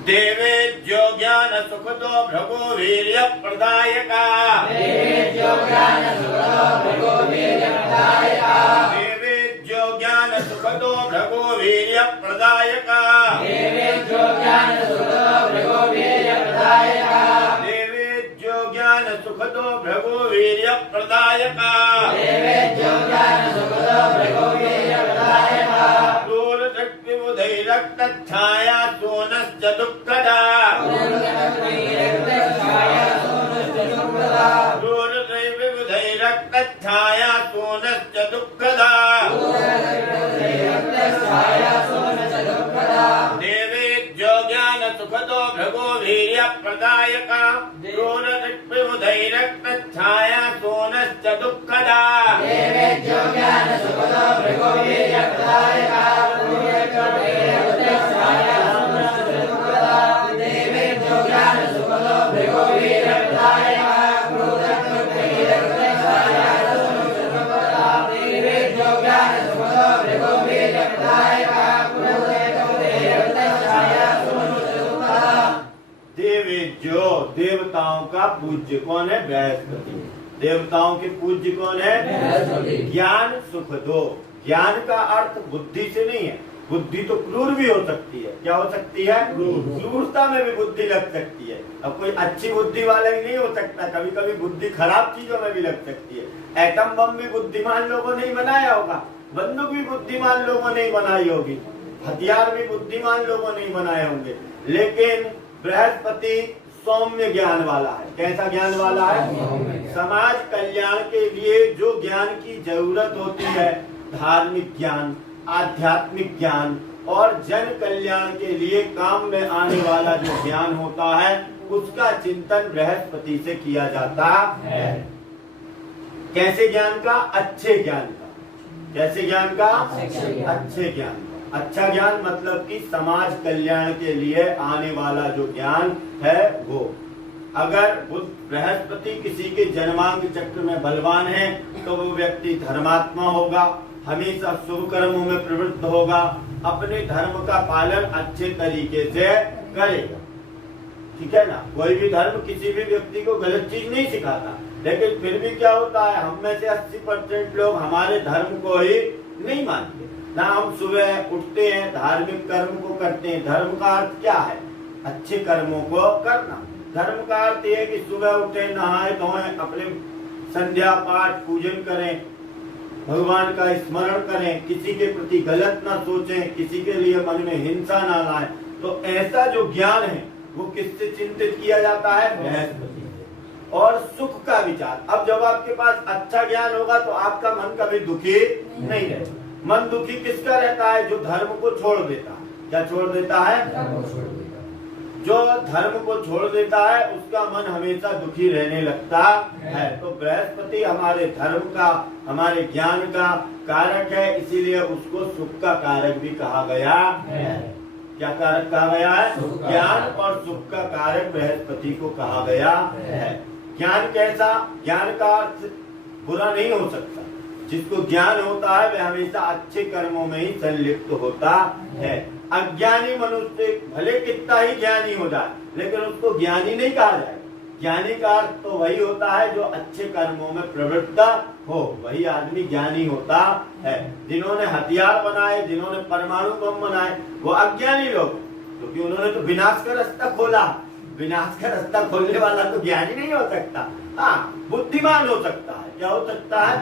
देवेज्यो ज्ञान सुखदो भृगो वीर्य प्रदायका देवेज्यो ज्ञान सुखदो भृगो वीर्य प्रदायका देवेज्यो ज्ञान सुखदो भृगो वीर्य प्रदायका देवेज्यो ज्ञान सुखदो भृगो वीर्य प्रदायका देवेज्यो ज्ञान सुखदो भृगो वीर्य प्रदायका देवेज्यो ज्ञान सुखदो भृगो वीर्य प्रदायका रक्तच्छाया सोनश्च दुःखदा रक्तच्छाया सोनश्च दुःखदा देवेज्यो ज्ञान सुखदो भृगो वीर्य प्रदायका रक्तच्छाया सोनश्च दुःखदा देवेज्यो ज्ञान सुखदो भृगो वीर्य प्रदायका देवेज्यो देवताओं का पूज्य कौन है? बृहस्पति। देवताओं के पूज्य कौन है? ज्ञान सुख दो। ज्ञान का अर्थ बुद्धि से नहीं है। बुद्धि तो क्रूर भी हो सकती है। क्या हो सकती है? क्रूरता में भी बुद्धि लग सकती है। अब कोई अच्छी बुद्धि वाला ही नहीं हो सकता, कभी कभी बुद्धि खराब चीजों में भी लग सकती है। एटम बम भी बुद्धिमान लोगों ने ही बनाया होगा, बंदूक भी बुद्धिमान लोगों ने ही बनाई होगी, हथियार भी बुद्धिमान लोगों ने ही बनाए होंगे। लेकिन बृहस्पति सौम्य ज्ञान वाला है। कैसा ज्ञान वाला है? समाज कल्याण के लिए जो ज्ञान की जरूरत होती है, धार्मिक ज्ञान, आध्यात्मिक ज्ञान और जन कल्याण के लिए काम में आने वाला जो ज्ञान होता है, उसका चिंतन बृहस्पति से किया जाता है। कैसे ज्ञान का? अच्छे ज्ञान का। कैसे ज्ञान का? अच्छे ज्ञान का। अच्छा ज्ञान मतलब कि समाज कल्याण के लिए आने वाला जो ज्ञान है वो। अगर बुध बृहस्पति किसी के जन्मांग चक्र में बलवान है तो वो व्यक्ति धर्मात्मा होगा, हमेशा शुभ कर्मों में प्रवृत्त होगा, अपने धर्म का पालन अच्छे तरीके से करेगा। ठीक है ना? कोई भी धर्म किसी भी व्यक्ति को गलत चीज नहीं सिखाता, लेकिन फिर भी क्या होता है, हम में से 80% लोग हमारे धर्म को ही नहीं मानते ना। हम सुबह उठते हैं, धार्मिक कर्म को करते हैं। धर्म का अर्थ क्या है? अच्छे कर्मों को करना। धर्म का अर्थ ये है कि सुबह उठे, नहाए धोएं, अपने संध्या पाठ पूजन करें, भगवान का स्मरण करें, किसी के प्रति गलत ना सोचें, किसी के लिए मन में हिंसा ना लाएं। तो ऐसा जो ज्ञान है वो किससे चिंतित किया जाता है? बृहस्पति से। और सुख का विचार। अब जब आपके पास अच्छा ज्ञान होगा तो आपका मन कभी दुखी नहीं रहेगा। मन दुखी किसका रहता है? जो धर्म को छोड़ देता है। क्या छोड़ देता है? जो धर्म को छोड़ देता है उसका मन हमेशा दुखी रहने लगता है। तो बृहस्पति हमारे धर्म का, हमारे ज्ञान का कारक है, इसीलिए उसको सुख का कारक भी कहा गया है। क्या कारक कहा गया है? ज्ञान और सुख का कारक बृहस्पति को कहा गया है। ज्ञान कैसा? ज्ञान का अर्थ बुरा नहीं हो सकता। जिसको ज्ञान होता है वह हमेशा अच्छे कर्मों में ही संलिप्त होता है। अज्ञानी मनुष्य भले कितना ही ज्ञानी हो जाए लेकिन उसको ज्ञानी नहीं कहा जाए। ज्ञानी का अर्थ तो वही होता है जो अच्छे कर्मों में प्रवृत्त हो, वही आदमी ज्ञानी होता है। जिन्होंने हथियार बनाए, जिन्होंने परमाणु बम बनाए, वो अज्ञानी लोग, क्योंकि उन्होंने तो विनाश का रास्ता खोला। विनाश का रास्ता खोलने वाला तो ज्ञानी नहीं हो सकता। हाँ, बुद्धिमान हो सकता है। क्या हो सकता है?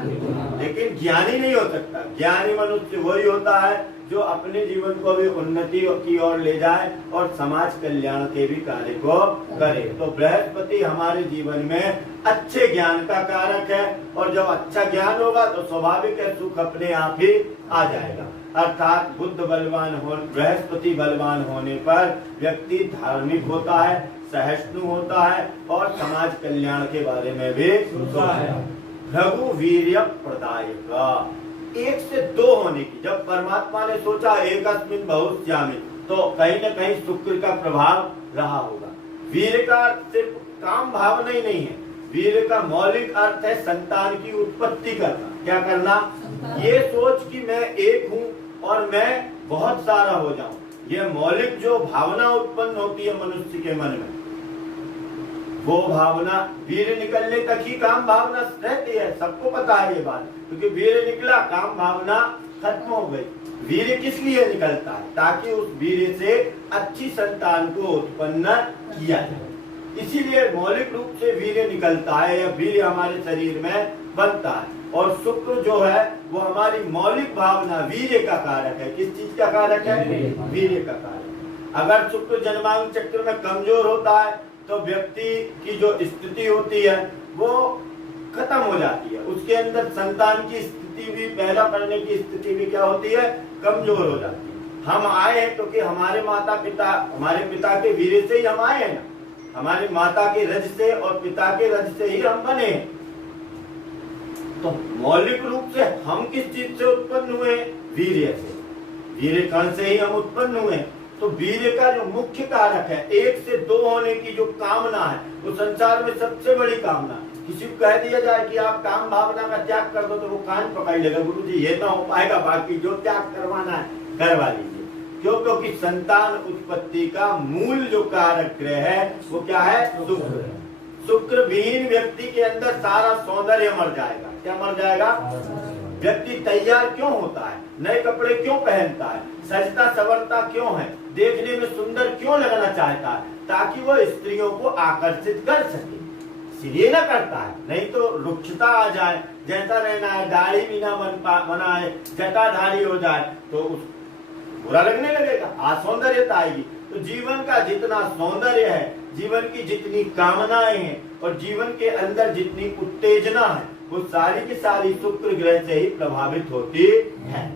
लेकिन ज्ञानी नहीं हो सकता। ज्ञानी मनुष्य वही होता है जो अपने जीवन को भी उन्नति की ओर ले जाए और समाज कल्याण के भी कार्य को करे। तो बृहस्पति हमारे जीवन में अच्छे ज्ञान का कारक है, और जब अच्छा ज्ञान होगा तो स्वाभाविक है सुख अपने आप ही आ जाएगा। अर्थात बुध बलवान हो, बृहस्पति बलवान होने पर व्यक्ति धार्मिक होता है, सहिष्णु होता है और समाज कल्याण के बारे में भी सोचता है। भृगु वीर्य प्रदायक, एक से दो होने की। जब परमात्मा ने सोचा एकस्मिन् बहुश्यामि, तो कहीं न कहीं शुक्र का प्रभाव रहा होगा। वीर का अर्थ सिर्फ काम भावना ही नहीं है। वीर का मौलिक अर्थ है संतान की उत्पत्ति करना। क्या करना? ये सोच कि मैं एक हूँ और मैं बहुत सारा हो जाऊं, ये मौलिक जो भावना उत्पन्न होती है मनुष्य के मन में, वो भावना वीर्य निकलने तक ही काम भावना रहती है। सबको पता है ये बात, क्योंकि वीर्य निकला काम भावना खत्म हो गई। वीर्य किस लिए निकलता है? ताकि उस वीर्य से अच्छी संतान को उत्पन्न किया जाए। इसीलिए मौलिक रूप से वीर्य निकलता है, या वीर्य हमारे शरीर में बनता है। और शुक्र जो है वो हमारी मौलिक भावना वीर्य का कारक है। किस चीज का कारक है? वीर्य का कारक। अगर शुक्र जन्मांग चक्र में कमजोर होता है तो व्यक्ति की जो स्थिति होती है वो खत्म हो जाती है। उसके अंदर संतान की स्थिति भी, पैदा करने की स्थिति भी क्या होती है? कमजोर हो जाती है। हम आए हैं क्योंकि हमारे माता पिता, हमारे पिता के वीर्य से ही हम आए हैं ना। हमारे माता के रज से और पिता के रज से ही हम बने। तो मौलिक रूप से हम किस चीज से उत्पन्न हुए? वीर्य से। वीर्य कण से ही हम उत्पन्न हुए। तो वीर्य का जो मुख्य कारक है, एक से दो होने की जो कामना है, वो संसार में सबसे बड़ी कामना। किसी को कह दिया जाए कि आप काम भावना का त्याग कर दो तो वो कान पकड़ लेगा, गुरु जी ये ना हो पाएगा, बाकी जो त्याग करवाना है करवा लीजिए। क्यों? क्योंकि संतान उत्पत्ति का मूल जो कारक ग्रह है वो क्या है? शुक्र। शुक्र विहीन व्यक्ति के अंदर सारा सौंदर्य मर जाएगा। क्या मर जाएगा? व्यक्ति तैयार क्यों होता है? नए कपड़े क्यों पहनता है? सजता सवरता क्यों है? देखने में सुंदर क्यों लगना चाहता है? ताकि वो स्त्रियों को आकर्षित कर सके, इसलिए ना करता है। नहीं तो रुक्षता आ जाए, जैसा रहना है, दाढ़ी भी ना बनाए, जटाधारी हो जाए तो बुरा लगने लगेगा, असौंदर्यता आएगी। तो जीवन का जितना सौंदर्य है, जीवन की जितनी कामनाएं हैं और जीवन के अंदर जितनी उत्तेजना है, वो सारी की सारी शुक्र ग्रह से ही प्रभावित होती है।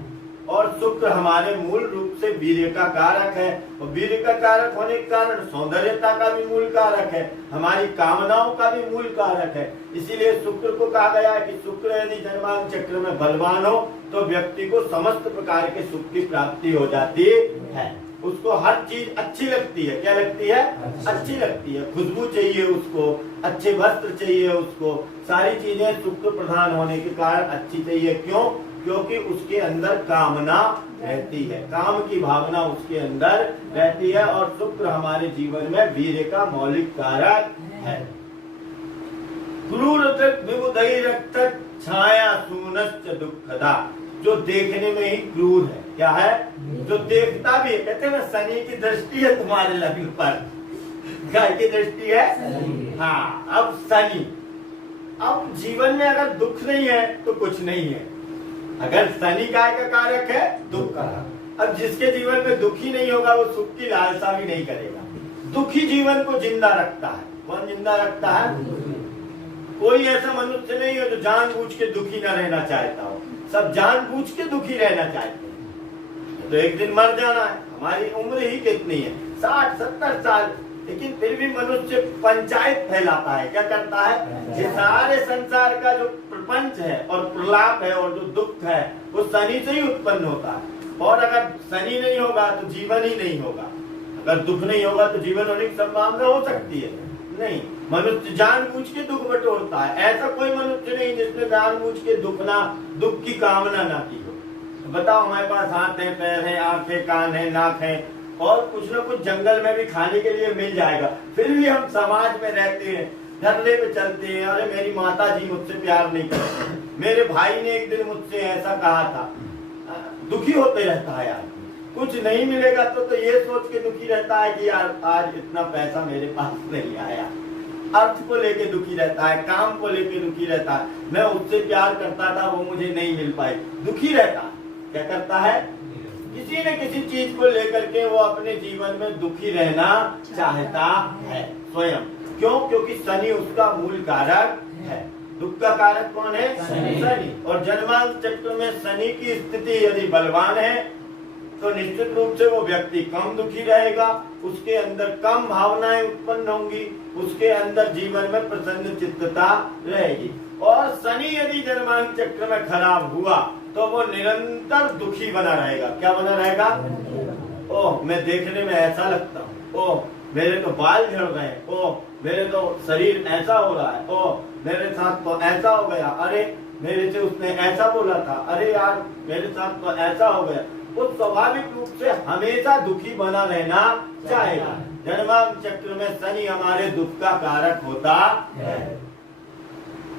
और शुक्र हमारे मूल रूप से वीर्य का कारक है, और वीर्य का कारक होने के कारण सौंदर्यता का भी मूल कारक है, हमारी कामनाओं का भी मूल कारक है। इसीलिए शुक्र को कहा गया है कि शुक्र यदि जन्मांग चक्र में बलवान हो तो व्यक्ति को समस्त प्रकार के सुख की प्राप्ति हो जाती है। उसको हर चीज अच्छी लगती है। क्या लगती है? अच्छी लगती है। खुशबू चाहिए उसको, अच्छे वस्त्र चाहिए उसको, सारी चीजें शुक्र प्रधान होने के कारण अच्छी चाहिए। क्यों? क्योंकि उसके अंदर कामना रहती है, काम की भावना उसके अंदर रहती है। और शुक्र हमारे जीवन में वीर्य का मौलिक कारक है। क्रूर विबुधई रक्त छाया सूनश्च दुखदा, जो देखने में ही क्रूर है। क्या है? जो देखता भी है। कहते हैं ना, शनि की दृष्टि है तुम्हारे लग्न पर। गाय की दृष्टि है? हाँ। अब शनि, अब जीवन में अगर दुख नहीं है तो कुछ नहीं है। अगर शनि गाय का कारक है, दुख का। अब जिसके जीवन में दुखी नहीं होगा वो सुख की लालसा भी नहीं करेगा। दुखी जीवन को जिंदा रखता है। कौन जिंदा रखता है? कोई ऐसा मनुष्य नहीं है जो जानबूझ के दुखी न रहना चाहता हो। सब जानबूझ के दुखी रहना चाहते हैं। तो एक दिन मर जाना है। हमारी उम्र ही कितनी है? 60-70 साल। लेकिन फिर भी मनुष्य पंचायत फैलाता है। क्या करता है? ये सारे संसार का जो प्रपंच है और प्रलाप है और जो दुख है वो शनि से ही उत्पन्न होता है। और अगर शनि नहीं होगा तो जीवन ही नहीं होगा। अगर दुख नहीं होगा तो जीवन होने की संभावना हो सकती है? नहीं। मनुष्य जानबूझ के दुख बटोरता है। ऐसा कोई मनुष्य नहीं जिसने जानबूझ के दुख की कामना ना की हो। बताओ, हमारे पास हाथ है, पैर है, आंखें, कान है, नाक है, और कुछ न कुछ जंगल में भी खाने के लिए मिल जाएगा, फिर भी हम समाज में रहते हैं, धरने पे चलते हैं। अरे मेरी माता जी मुझसे प्यार नहीं करती, मेरे भाई ने एक दिन मुझसे ऐसा कहा था। दुखी होते रहता है यार। कुछ नहीं मिलेगा तो ये सोच के दुखी रहता है कि यार आज इतना पैसा मेरे पास नहीं आया। अर्थ को लेके दुखी रहता है, काम को लेके दुखी रहता है। मैं उससे प्यार करता था, वो मुझे नहीं मिल पाई, दुखी रहता है। क्या करता है? किसी न किसी चीज को लेकर के वो अपने जीवन में दुखी रहना चाहता है स्वयं। क्यों? क्योंकि शनि उसका मूल कारक है। दुख का कारक कौन है? शनि। और जन्मांग चक्र में शनि की स्थिति यदि बलवान है तो निश्चित रूप से वो व्यक्ति कम दुखी रहेगा, उसके अंदर कम भावनाएं उत्पन्न होंगी, उसके अंदर जीवन में प्रसन्न चित्तता रहेगी। और शनि यदि जन्मांग चक्र में खराब हुआ तो वो निरंतर दुखी बना रहेगा। क्या बना रहेगा? ओह मैं देखने में ऐसा लगता हूँ, ओह मेरे तो बाल झड़ गए, ओह मेरे तो शरीर ऐसा हो रहा है, ओह मेरे साथ तो ऐसा हो गया, अरे मेरे से उसने ऐसा बोला था, अरे यार मेरे साथ तो ऐसा हो गया। वो स्वाभाविक रूप से हमेशा दुखी बना रहना चाहेगा। जन्मांग चक्र में शनि हमारे दुख का कारक होता है।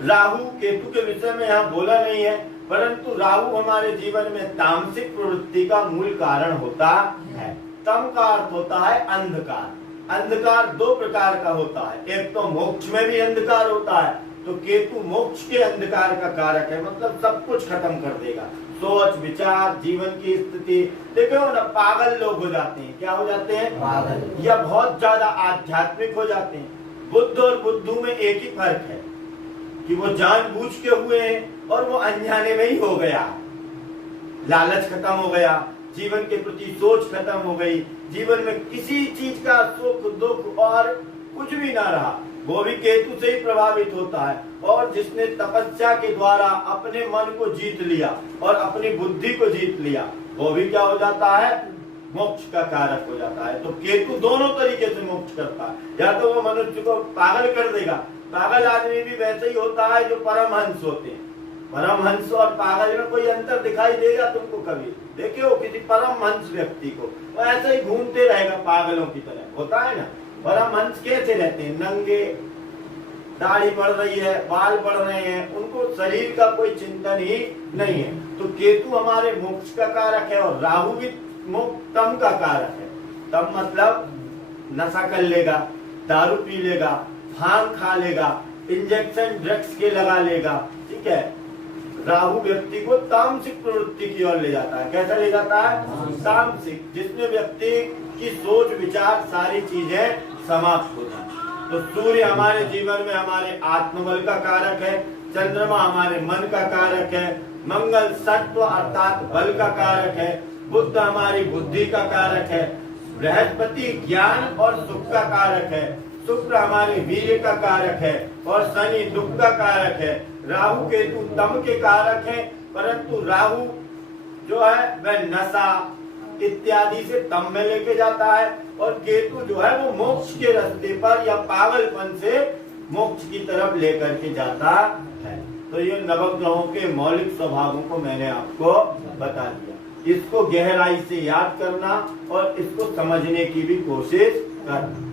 राहु केतु के विषय में यहाँ बोला नहीं है, परंतु राहु हमारे जीवन में तामसिक प्रवृत्ति का मूल कारण होता है। तम का अर्थ होता है अंधकार। अंधकार दो प्रकार का होता है, एक तो मोक्ष में भी अंधकार होता है, तो केतु मोक्ष के अंधकार का कारक है, मतलब सब कुछ खत्म कर देगा। सोच विचार जीवन की स्थिति देखो ना, पागल लोग हो जाते हैं। क्या हो जाते हैं? पागल, या बहुत ज्यादा आध्यात्मिक हो जाते हैं। बुद्ध और बुद्धू में एक ही फर्क है कि वो जानबूझ के हुए हैं और वो अनजाने में ही हो गया। लालच खत्म हो गया, जीवन के प्रति सोच खत्म हो गई, जीवन में किसी चीज का सुख दुख और कुछ भी ना रहा। वो भी केतु से ही प्रभावित होता है। और जिसने तपस्या के द्वारा अपने मन को जीत लिया और अपनी बुद्धि को जीत लिया, वो भी क्या हो जाता है? मोक्ष का कारक हो जाता है। तो केतु दोनों तरीके से मोक्ष करता है। या तो वो मनुष्य को पागल कर देगा, पागल आदमी भी वैसे ही होता है जो परमहंस होते हैं। परमहंस और पागल में कोई अंतर दिखाई देगा तुमको? कभी देखे हो किसी परमहंस व्यक्ति को? वो ऐसे ही घूमते रहेगा पागलों की तरह, होता है ना। परमहंस कैसे रहते हैं? नंगे, दाढ़ी बढ़ रही है, बाल बढ़ रहे हैं, उनको शरीर का कोई चिंतन ही नहीं है। तो केतु हमारे मोक्ष का कारक है और राहु भी तम का कारक है। तम मतलब नशा कर लेगा, दारू पी लेगा, भांग खा लेगा, इंजेक्शन ड्रग्स के लगा लेगा, ठीक है। राहु व्यक्ति को तामसिक प्रवृत्ति की ओर ले जाता है। कैसा ले जाता है? तामसिक, जिसमें व्यक्ति की सोच विचार सारी चीजें समाप्त हो जाती। तो सूर्य हमारे जीवन में हमारे आत्मबल का कारक है, चंद्रमा हमारे मन का कारक है, मंगल सत्व अर्थात बल का कारक है, बुध हमारी बुद्धि का कारक है, बृहस्पति ज्ञान और सुख का कारक है, शुक्र हमारे वीर्य का कारक है और शनि दुख का कारक है। राहु केतु तम के कारक है, परंतु राहु जो है वह नशा इत्यादि से तम में लेके जाता है और केतु जो है वो मोक्ष के रास्ते पर या पागलपन से मोक्ष की तरफ लेकर के जाता है। तो ये नवग्रहों के मौलिक स्वभावों को मैंने आपको बता दिया। इसको गहराई से याद करना और इसको समझने की भी कोशिश करना।